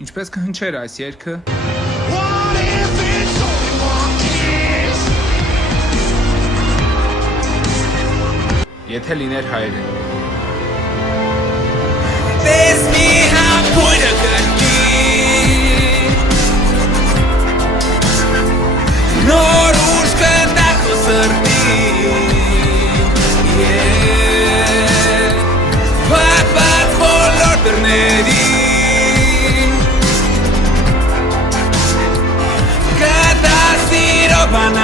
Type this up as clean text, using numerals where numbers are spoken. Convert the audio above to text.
Ինչպես կհնչեր այս երգը։ Եթե լիներ հայերեն։ Տես մի հապույրը կրկի Նոր ուշ կտակ ու սրտի Պատ բոլոր դրներին Կտա սիրո բան